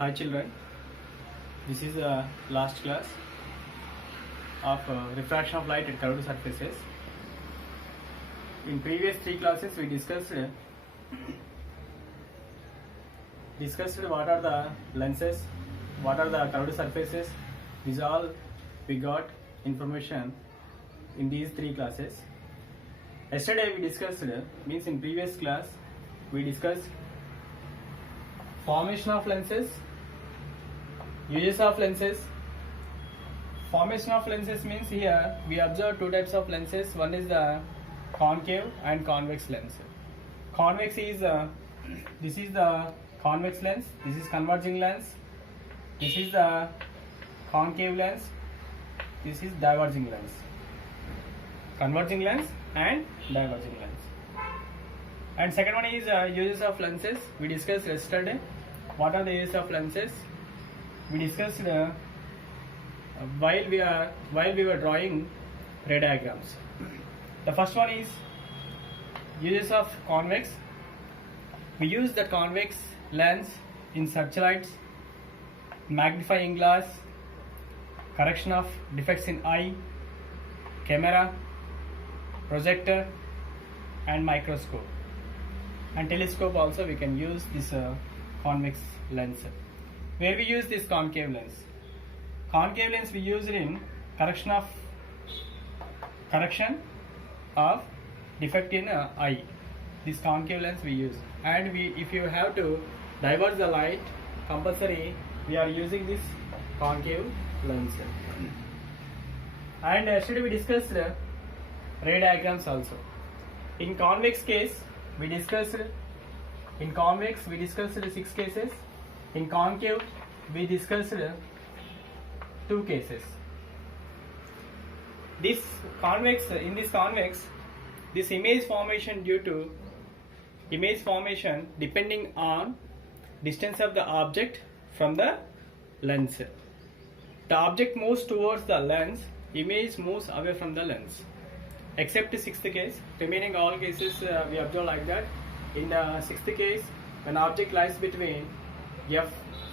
Hi children, this is the last class of refraction of light at curved surfaces. In previous three classes we discussed what are the lenses, what are the curved surfaces. These all we got information in these three classes. Yesterday we discussed, means in previous class we discussed formation of lenses, uses of lenses. Formation of lenses means here we observe two types of lenses. One is the concave and convex lens. Convex is this is the convex lens, this is converging lens, this is the concave lens, this is diverging lens. Converging lens and diverging lens. And second one is uses of lenses. We discussed yesterday. What are the uses of lenses? We discussed while we were drawing ray diagrams. The first one is uses of convex. We use the convex lens in searchlights, magnifying glass, correction of defects in eye, camera, projector and microscope, and telescope also we can use this convex lens. Where we use this concave lens? Concave lens we use it in correction of defect in eye. This concave lens we use, and if you have to diverge the light, compulsory we are using this concave lens. And yesterday we discussed ray diagrams also. In convex case we discussed 6 cases. In concave we discussed 2 cases. In this convex, this image formation depending on distance of the object from the lens. The object moves towards the lens, image moves away from the lens. Except the 6th case, remaining all cases we observe like that. In the 6th case, when object lies between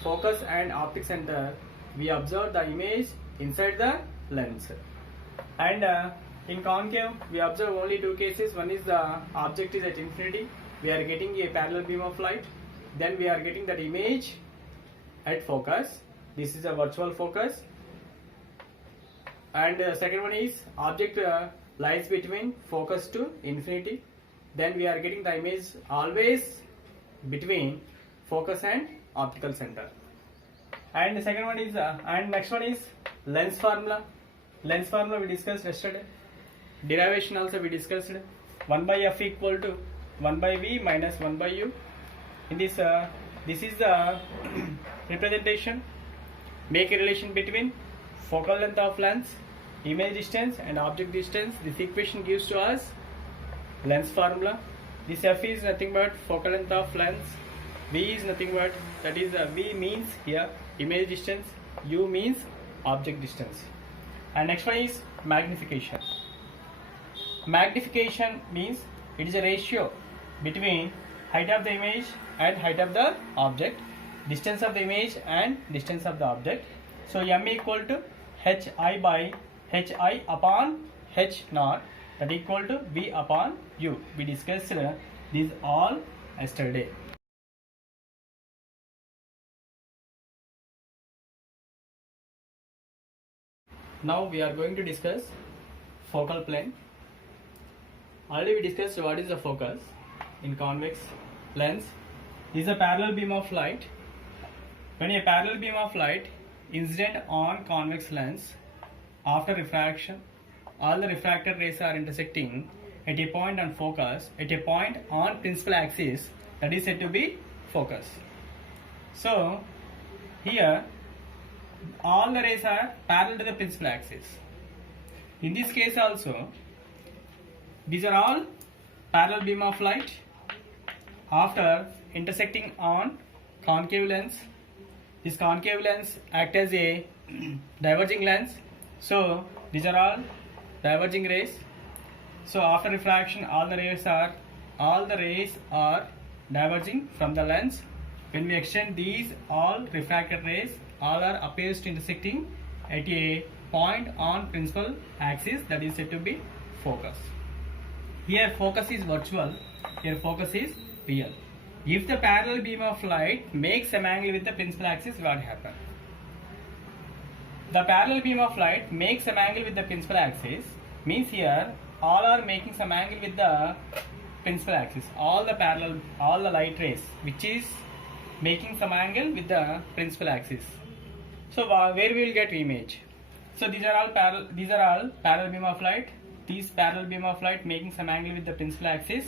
focus and optic center, we observe the image inside the lens. And in concave, we observe only 2 cases. One is the object is at infinity, we are getting a parallel beam of light, then we are getting that image at focus. This is a virtual focus. And second one is object lies between focus to infinity, then we are getting the image always between focus and optical center. And the second one is and next one is lens formula. Lens formula we discussed yesterday. Derivation also we discussed. 1 by f equal to 1 by v minus 1 by u. In this this is the representation. Make a relation between focal length of lens, image distance and object distance. This equation gives to us lens formula. This f is nothing but focal length of lens, v is nothing but, that is v means here image distance, u means object distance. And next one is magnification. Magnification means it is a ratio between height of the image and height of the object, distance of the image and distance of the object. So m equal to hi by hi upon h naught, that equal to v upon u. We discussed these all yesterday. Now we are going to discuss focal plane. Already we discussed what is the focus in convex lens. This is a parallel beam of light. When a parallel beam of light incident on convex lens, after refraction, all the refracted rays are intersecting at a point on focus, at a point on principal axis, that is said to be focus. So here all the rays are parallel to the principal axis. In this case also, these are all parallel beam of light after intersecting on concave lens. This concave lens act as a diverging lens. So these are all diverging rays. So after refraction all the rays are diverging from the lens when we extend these all refracted rays, all are appears to intersecting at a point on principal axis, that is said to be focus. Here focus is virtual, here focus is real. If the parallel beam of light makes some angle with the principal axis, what happens? The parallel beam of light makes some angle with the principal axis, means here all are making some angle with the principal axis. All the light rays which is making some angle with the principal axis. So where we will get image? So these are all parallel beam of light. These parallel beam of light making some angle with the principal axis.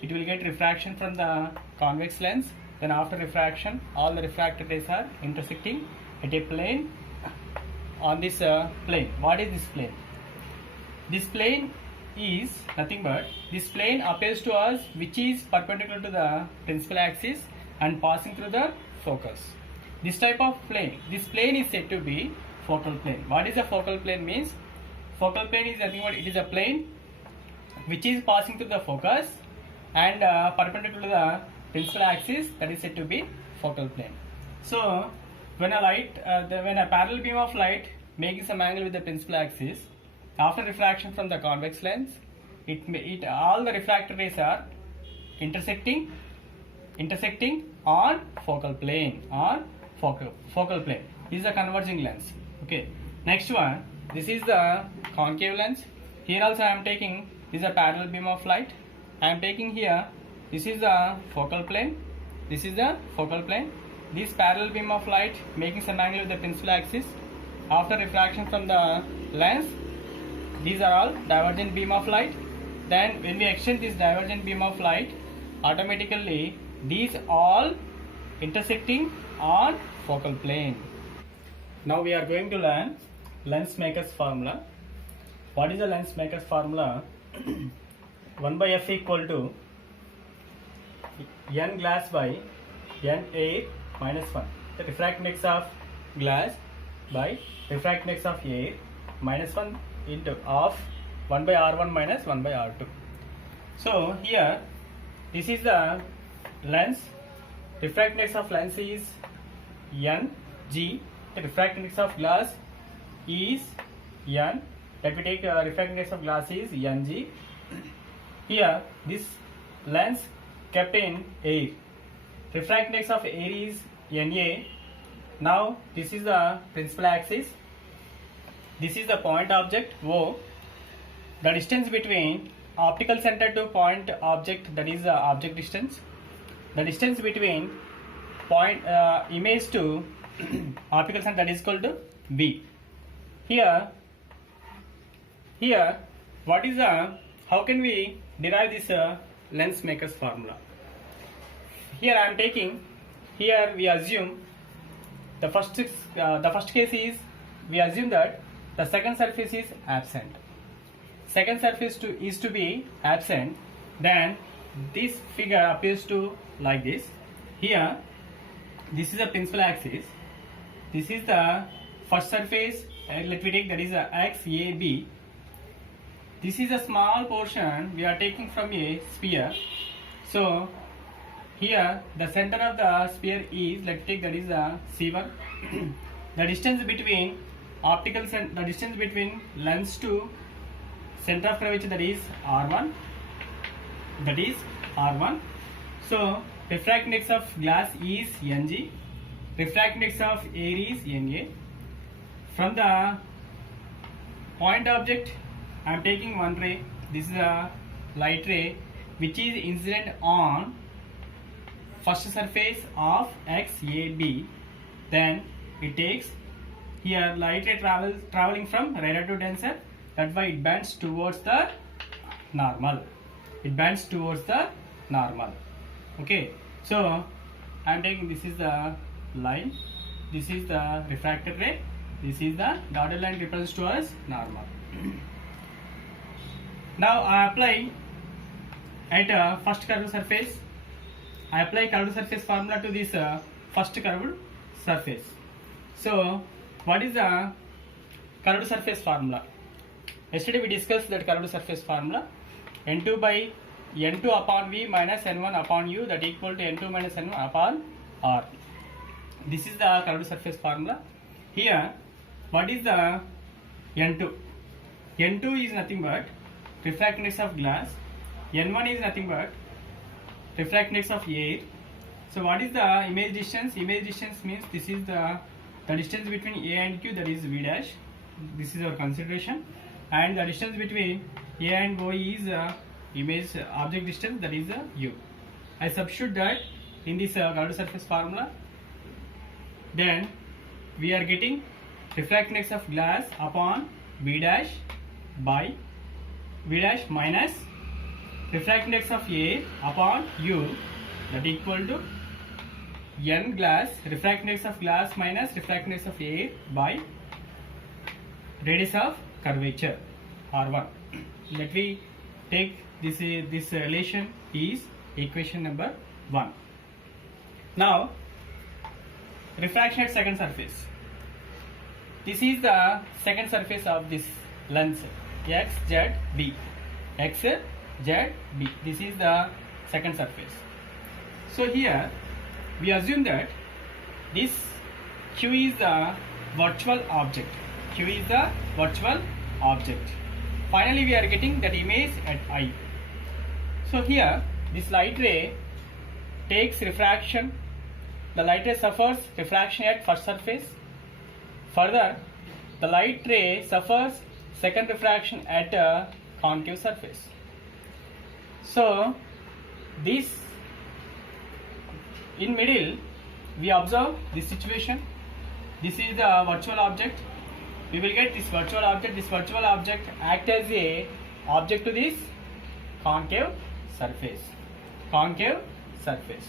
It will get refraction from the convex lens. Then after refraction, all the refracted rays are intersecting at a plane. On this plane, what is this plane? This plane is nothing but, this plane appears to us which is perpendicular to the principal axis and passing through the focus. This type of plane, this plane is said to be focal plane. What is a focal plane means? Focal plane is nothing but, it is a plane which is passing through the focus and perpendicular to the principal axis, that is said to be focal plane. So when a parallel beam of light making some angle with the principal axis, after refraction from the convex lens, all the refracted rays are intersecting on focal plane, focal plane. This is a converging lens. Okay. Next one, this is the concave lens. Here also I am taking, this is a parallel beam of light. I am taking here, this is the focal plane. This is the focal plane. This parallel beam of light making some angle with the principal axis. After refraction from the lens, these are all divergent beam of light. Then when we extend this divergent beam of light, automatically these all intersecting on focal plane. Now we are going to learn lens maker's formula. What is the lens maker's formula? 1 by f equal to n glass by n air minus 1. The refractive index of glass by refractive index of air minus 1 into of 1 by R1 minus 1 by R2. So here this is the lens. Refractive index of lens is Ng. The refractive index of glass is N. Let me take refractive index of glass is Ng. Here this lens kept in air. Refractive index of air is Na. Now this is the principal axis. This is the point object O. The distance between optical center to point object, that is the object distance. The distance between point image to optical center, that is equal to B. Here what is how can we derive this lens maker's formula? Here I am taking, here we assume the first case is, we assume that the second surface is absent. Second surface is to be absent, then this figure appears to like this. Here this is the principal axis, this is the first surface, let me take, that is a XAB. This is a small portion we are taking from a sphere. So here the center of the sphere is, let's take, that is a C1. The distance between the distance between lens to center of curvature, that is R1. That is R1. So refractive index of glass is Ng. Refractive index of air is Na. From the point object, I am taking one ray. This is a light ray which is incident on first surface of XAB. Then it takes, here light ray traveling from rarer to denser. That's why it bends towards the normal. It bends towards the normal. Okay. So I am taking, this is the line. This is the refracted ray. This is the dotted line represents to us normal. Now I apply at first curved surface. I apply curved surface formula to this first curved surface. So what is the curved surface formula? Yesterday we discussed that curved surface formula. N2 by N2 upon V minus N1 upon U, that equal to N2 minus N1 upon R. This is the curved surface formula. Here, what is the N2? N2 is nothing but refractive index of glass. N1 is nothing but refractive index of air. So what is the image distance? Image distance means this is the distance between A and Q, that is V dash. This is our consideration. And the distance between A and O is image object distance, that is U. I substitute that in this curved surface formula. Then we are getting refractive index of glass upon V dash by V dash minus refractive index of air upon U, that equal to N glass, refractive index of glass minus refractive index of air by radius of curvature R1. Let me take this relation is equation number 1. Now refraction at second surface. This is the second surface of this lens XZB. XZB. This is the second surface. So here we assume that this Q is the virtual object. Q is the virtual object. Finally, we are getting that image at I. So here, this light ray takes refraction. The light ray suffers refraction at first surface. Further, the light ray suffers second refraction at a concave surface. So this, in middle, we observe this situation. This is the virtual object. We will get this virtual object. This virtual object act as a object to this concave surface. Concave surface.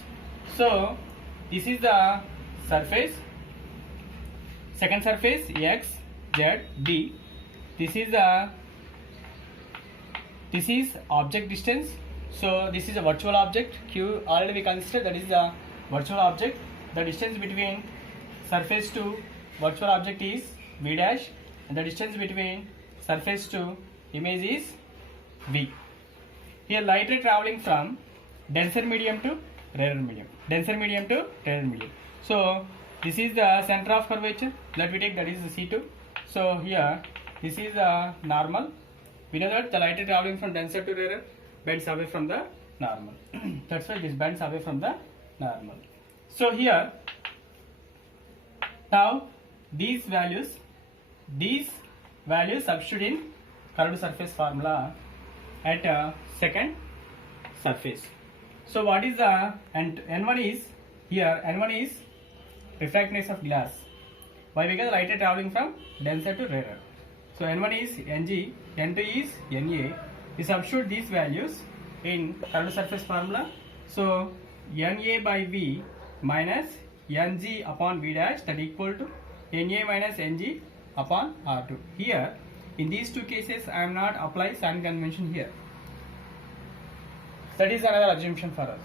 So this is the surface. Second surface X, Z, B. This is object distance. So this is a virtual object. Q already we consider, that is the virtual object. The distance between surface to virtual object is V dash, and the distance between surface to image is V. Here light ray traveling from denser medium to rarer medium. Denser medium to rarer medium. So this is the center of curvature. Let me take, that is the C2. So here this is the normal. We know that the light ray traveling from denser to rarer bends away from the normal. That's why this bends away from the normal. So here now these values substitute in curved surface formula at second surface. So what is the, and N1 is here, N1 is refractive index of glass. Why? Because light ray traveling from denser to rarer. So N1 is Ng, N2 is Na. We substitute these values in curved surface formula. So Na by V minus Ng upon V dash, that equal to Na minus Ng upon R2. Here in these two cases I am not applying sign convention here. That is another assumption for us.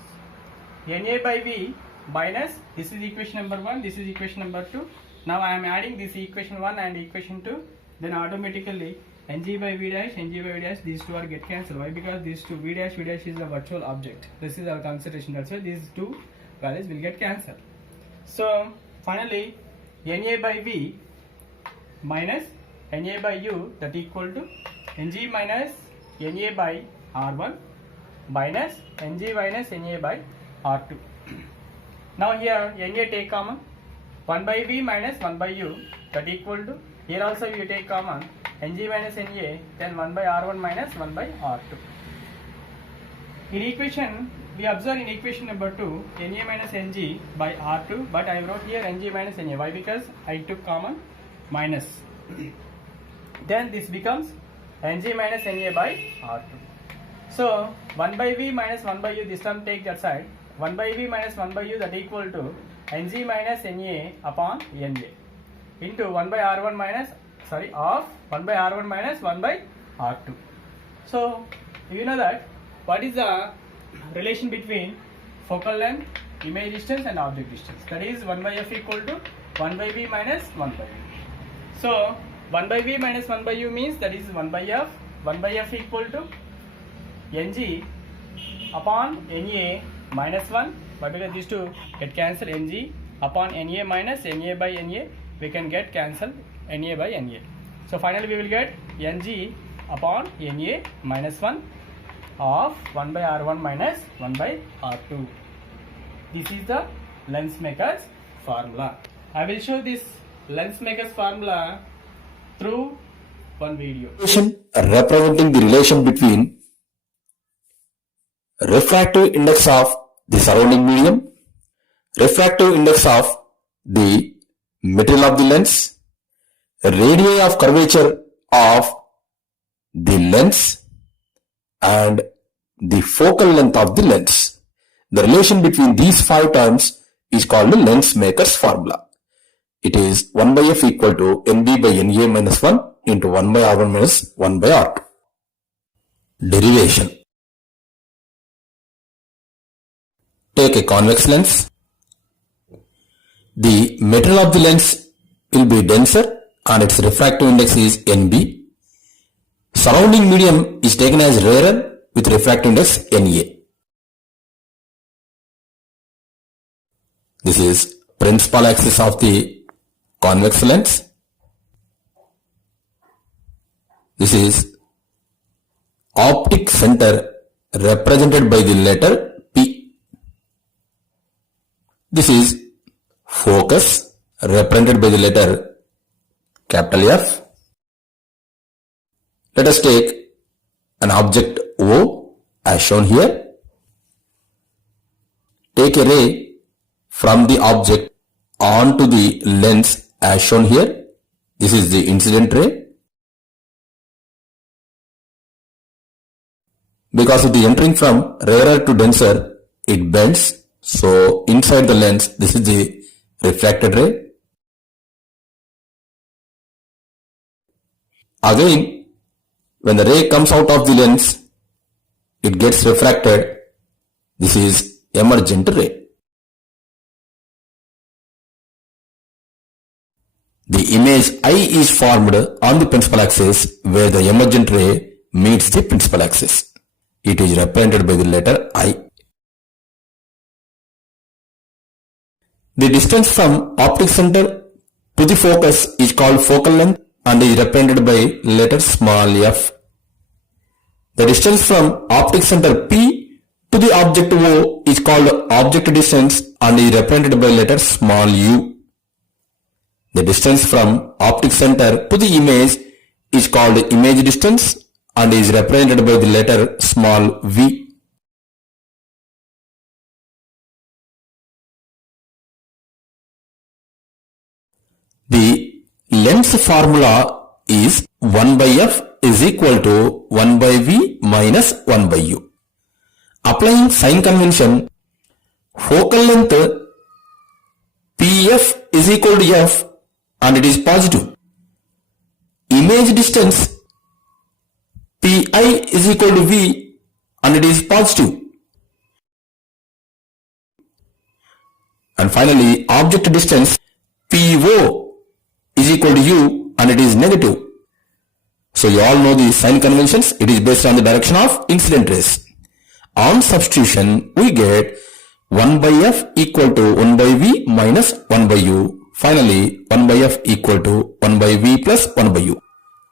Na by V minus, this is equation number 1, this is equation number 2. Now I am adding this equation 1 and equation 2. Then automatically Ng by V dash, Ng by V dash, these two are get cancelled. Why? Because these two V dash is a virtual object. This is our consideration. That's why these two values will get cancelled. So finally Na by V minus Na by U, that equal to Ng minus Na by R1 minus Ng minus Na by R2. Now here Na take common, 1 by V minus 1 by U, that equal to, here also you take common Ng minus Na, then 1 by R1 minus 1 by R2. In equation, we observe in equation number 2 Na minus Ng by R2, but I wrote here Ng minus Na. Why? Because I took common minus. Then this becomes Ng minus Na by R2. So 1 by V minus 1 by U, this term take that side. 1 by V minus 1 by U, that equal to Ng minus Na upon Na into 1 by R1 minus, of 1 by R1 minus 1 by R2. So you know that what is the relation between focal length, image distance and object distance? That is 1 by F equal to 1 by V minus 1 by U. So 1 by V minus 1 by U means that is 1 by F. 1 by F equal to Ng upon Na minus 1 Why? Because these two get cancelled. Ng upon Na minus Na by Na, we can get cancelled Na by Na. So finally we will get Ng upon Na minus 1 of 1 by R1 minus 1 by R2. This is the lens maker's formula. I will show this lens maker's formula through one video. Representing the relation between refractive index of the surrounding medium, refractive index of the material of the lens, radii of curvature of the lens, and the focal length of the lens. The relation between these 5 terms is called the lens maker's formula. It is 1 by f equal to Nb by Na minus 1 into 1 by R1 minus 1 by R2. Derivation. Take a convex lens. The material of the lens will be denser and its refractive index is Nb. Surrounding medium is taken as rarer with refractive index Na. This is principal axis of the convex lens. This is optic center represented by the letter P. This is focus represented by the letter capital F. Let us take an object O as shown here. Take a ray from the object onto the lens as shown here. This is the incident ray. Because of the entering from rarer to denser, it bends. So inside the lens, this is the refracted ray. Again, when the ray comes out of the lens, it gets refracted. This is emergent ray. The image I is formed on the principal axis where the emergent ray meets the principal axis. It is represented by the letter I. The distance from optic center to the focus is called focal length and is represented by letter small f. The distance from optic center P to the object O is called object distance and is represented by letter small u. The distance from optic center to the image is called image distance and is represented by the letter small v. The lens formula is 1 by f is equal to 1 by v minus 1 by u. Applying sign convention, focal length pf is equal to f and it is positive. Image distance pi is equal to v and it is positive. And finally, object distance po is equal to u and it is negative. So you all know the sign conventions. It is based on the direction of incident rays. On substitution, we get 1 by f equal to 1 by v minus 1 by u. Finally, 1 by f equal to 1 by v plus 1 by u.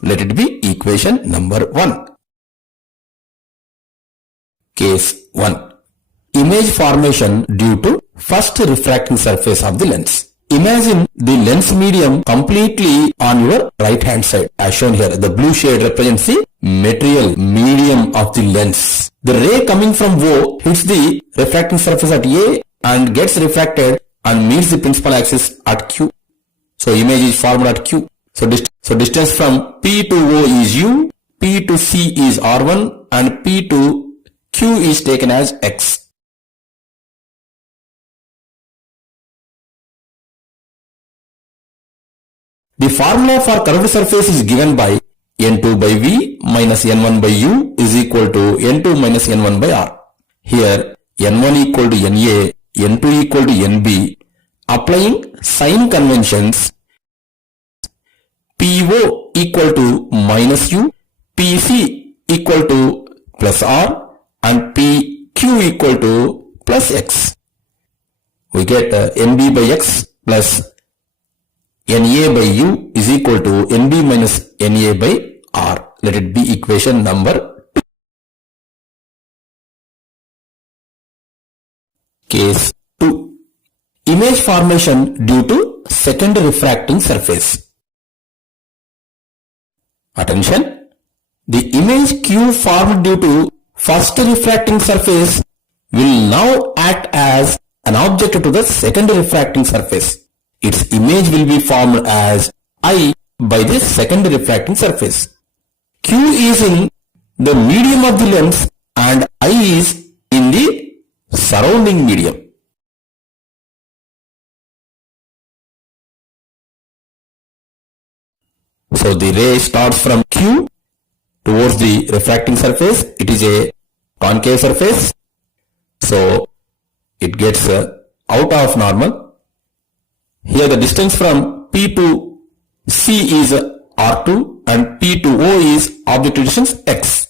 Let it be equation number 1. Case 1. Image formation due to first refracting surface of the lens. Imagine the lens medium completely on your right hand side as shown here. The blue shade represents the material medium of the lens. The ray coming from O hits the refracting surface at A and gets refracted and meets the principal axis at Q. So image is formed at Q. So distance from P to O is U, P to C is R1 and P to Q is taken as X. The formula for curved surface is given by N2 by V minus N1 by U is equal to N2 minus N1 by R. Here N1 equal to NA, N2 equal to NB. Applying sign conventions, PO equal to minus U, PC equal to plus R and PQ equal to plus X. We get NB by X plus NA by U is equal to NB minus NA by R. Let it be equation number 2. Case 2. Image formation due to second refracting surface. Attention! The image Q formed due to first refracting surface will now act as an object to the second refracting surface. Its image will be formed as I by the second refracting surface. Q is in the medium of the lens and I is in the surrounding medium. So the ray starts from Q towards the refracting surface. It is a concave surface. So it gets out of normal. Here the distance from P to C is R2 and P to O is objective distance X.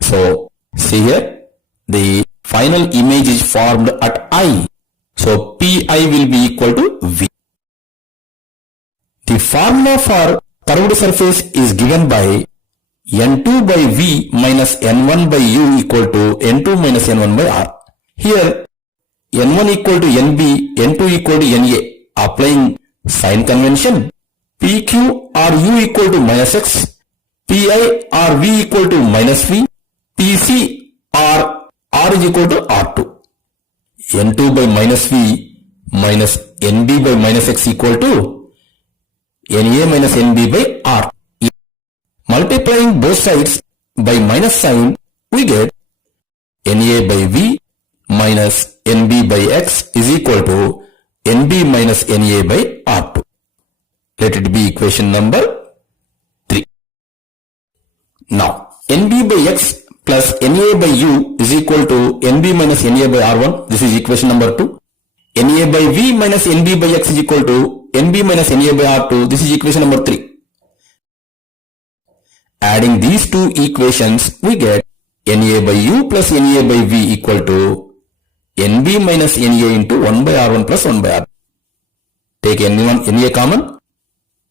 So see here, the final image is formed at I. So Pi will be equal to V. The formula for curved surface is given by N2 by V minus N1 by U equal to N2 minus N1 by R. Here N1 equal to NB, N2 equal to NA. Applying sign convention, PQ or U equal to minus X, PI or V equal to minus V, PC or R is equal to R2. N2 by minus V minus NB by minus X equal to NA minus NB by R. Multiplying both sides by minus sign, we get NA by V minus NB by X is equal to NB minus NA by R2. Let it be equation number 3. Now, NB by X plus NA by U is equal to NB minus NA by R1. This is equation number 2. NA by V minus NB by X is equal to NB minus NA by R2. This is equation number 3. Adding these two equations, we get NA by U plus NA by V equal to NB minus NA into 1 by R1 plus 1 by R2. Take NA common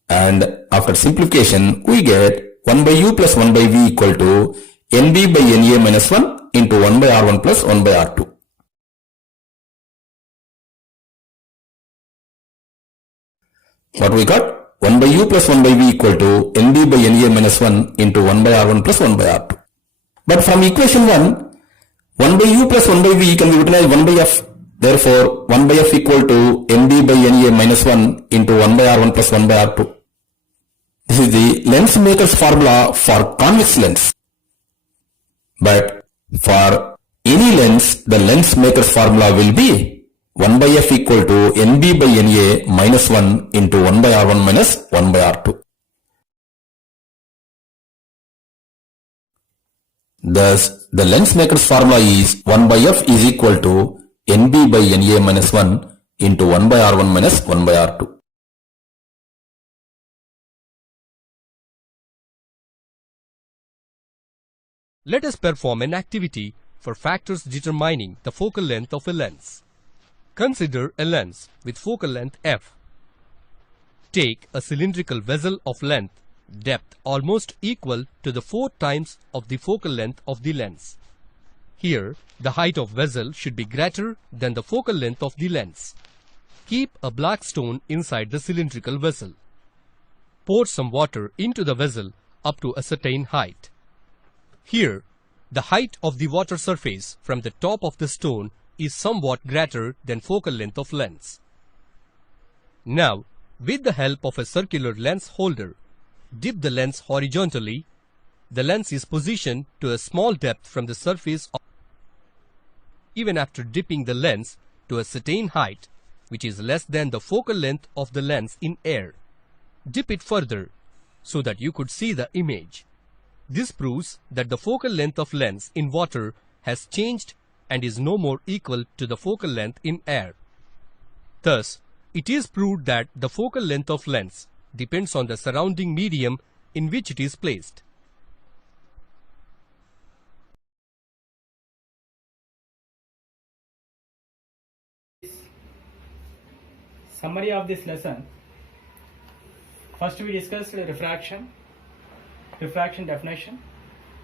and after simplification, we get 1 by U plus 1 by V equal to NB by NA minus 1 into 1 by R1 plus 1 by R2. What we got? 1 by U plus 1 by V equal to NB by NA minus 1 into 1 by R1 plus 1 by R2. But from equation 1, 1 by U plus 1 by V can be written as 1 by F. Therefore, 1 by F equal to NB by NA minus 1 into 1 by R1 plus 1 by R2. This is the lens maker's formula for convex lens. But for any lens, the lens maker's formula will be 1 by F equal to NB by NA minus 1 into 1 by R1 minus 1 by R2. Thus, the lens maker's formula is 1 by F is equal to NB by NA minus 1 into 1 by R1 minus 1 by R2. Let us perform an activity for factors determining the focal length of a lens. Consider a lens with focal length f. Take a cylindrical vessel of length, depth almost equal to the 4 times of the focal length of the lens. Here, the height of vessel should be greater than the focal length of the lens. Keep a black stone inside the cylindrical vessel. Pour some water into the vessel up to a certain height. Here, the height of the water surface from the top of the stone is somewhat greater than focal length of lens. Now, with the help of a circular lens holder, dip the lens horizontally. The lens is positioned to a small depth from the surface. Even after dipping the lens to a certain height, which is less than the focal length of the lens in air, dip it further so that you could see the image. This proves that the focal length of lens in water has changed and is no more equal to the focal length in air. Thus, it is proved that the focal length of lens depends on the surrounding medium in which it is placed. summary of this lesson. First we discussed refraction definition.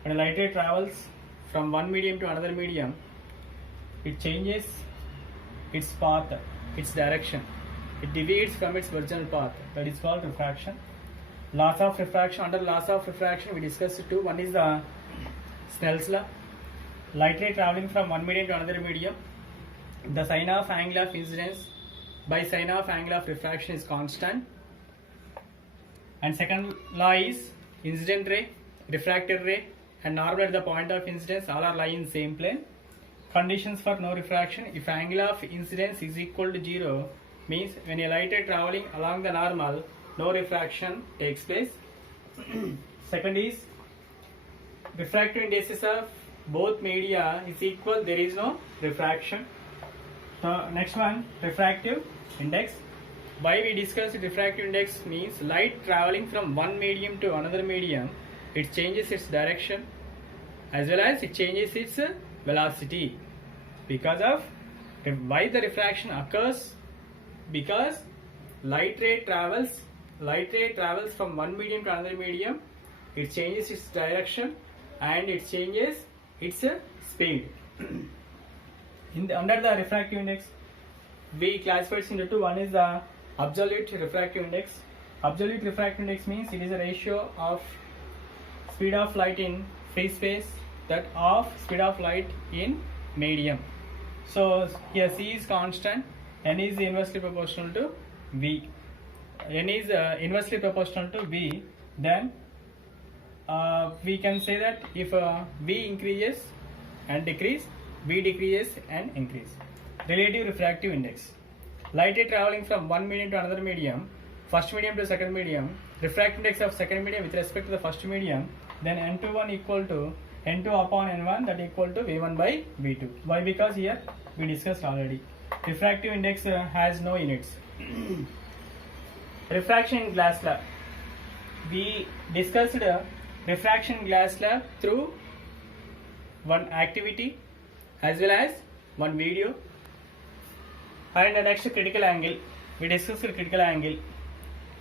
When a light ray travels from one medium to another medium, it changes its path, its direction. It deviates from its original path. That is called refraction. Laws of refraction. Under laws of refraction we discussed two. One is the Snell's law. Light ray traveling from one medium to another medium, the sign of angle of incidence by sign of angle of refraction is constant. And second law is incident ray, refracted ray and normal at the point of incidence all are lying in same plane. Conditions for no refraction: if angle of incidence is equal to 0, means when a light ray traveling along the normal, no refraction takes place. Second is refractive indices of both media is equal, there is no refraction. So next one, refractive index. Why we discussed refractive index means light traveling from one medium to another medium, it changes its direction as well as it changes its velocity. Because of why the refraction occurs, because light ray travels from one medium to another medium, it changes its direction and it changes its speed. Under the refractive index, we classify it into two. One is the absolute refractive index. Absolute refractive index means it is a ratio of speed of light in free space that of speed of light in medium. So here C is constant, N is inversely proportional to V. N is inversely proportional to V. Then we can say that if V increases and decrease, V decreases and increase. Relative refractive index. Light ray traveling from one medium to another medium, first medium to second medium, refractive index of second medium with respect to the first medium, then N21 equal to N2 upon N1, that equal to V1 by V2. Why? Because here we discussed already. Refractive index has no units. Refraction in glass slab. We discussed refraction in glass slab through one activity as well as one video. And the next, critical angle. We discussed critical angle.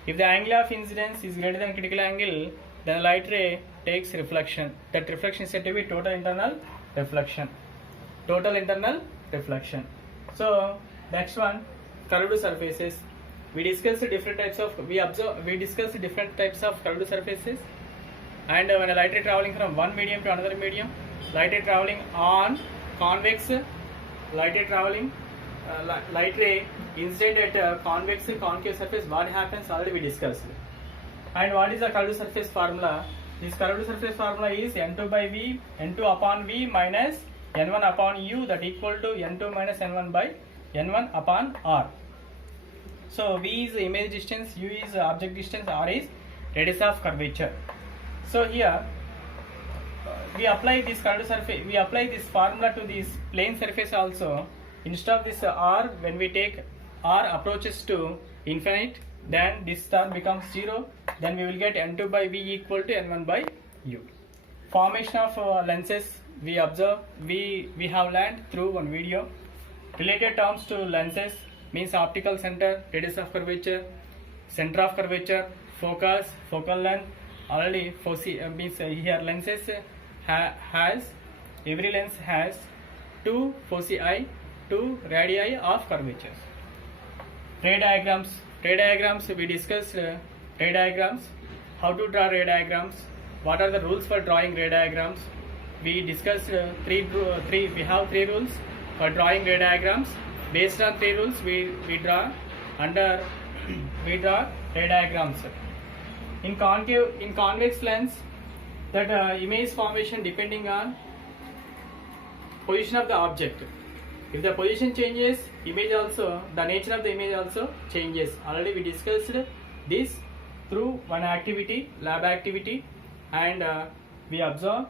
If the angle of incidence is greater than critical angle, then the light ray takes reflection. That reflection is said to be total internal reflection. Total internal reflection. So next one, curved surfaces. We discussed different types of curved surfaces. And when a light ray traveling from one medium to another medium, light ray traveling on convex, light ray incident at convex concave surface, what happens already we discussed. And what is the curved surface formula? This curved surface formula is N2 by V, N2 upon V minus N1 upon U, that equal to N2 minus N1 by N1 upon R. So V is image distance, U is object distance, R is radius of curvature. So here we apply this curved surface, we apply this formula to this plane surface also. Instead of this R, when we take R approaches to infinite, then this term becomes 0. Then we will get N2 by V equal to N1 by U. Formation of lenses we observe, we have learned through one video. Related terms to lenses means optical center, radius of curvature, center of curvature, focus, focal length. Already foci means here lenses has, every lens has two foci, two radii of curvatures. Ray diagrams. Ray diagrams, we discussed ray diagrams, how to draw ray diagrams, what are the rules for drawing ray diagrams. We discussed we have three rules for drawing ray diagrams. Based on three rules, we draw ray diagrams. In convex lens, that image formation depending on position of the object. If the position changes, image also, the nature of the image also changes. Already we discussed this through one activity, lab activity, and we observe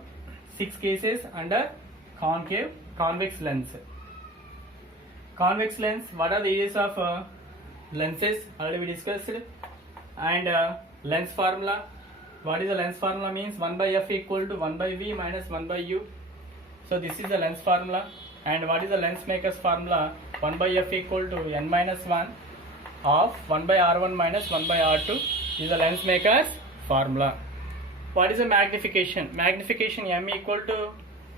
6 cases under convex lens. Convex lens, what are the uses of lenses? Already we discussed. And lens formula, what is the lens formula means 1 by f equal to 1 by v minus 1 by u. So this is the lens formula. And what is the lens maker's formula? 1 by f equal to n minus 1 of 1 by r1 minus 1 by r2 is the lens maker's formula. What is the magnification? Magnification m equal to,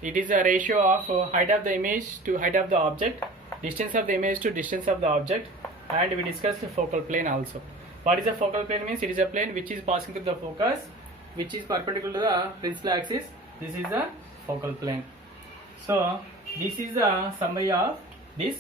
it is a ratio of height of the image to height of the object, distance of the image to distance of the object, and we discussed the focal plane also. What is the focal plane means? It is a plane which is passing through the focus, which is perpendicular to the principal axis. This is the focal plane. So this is the summary of this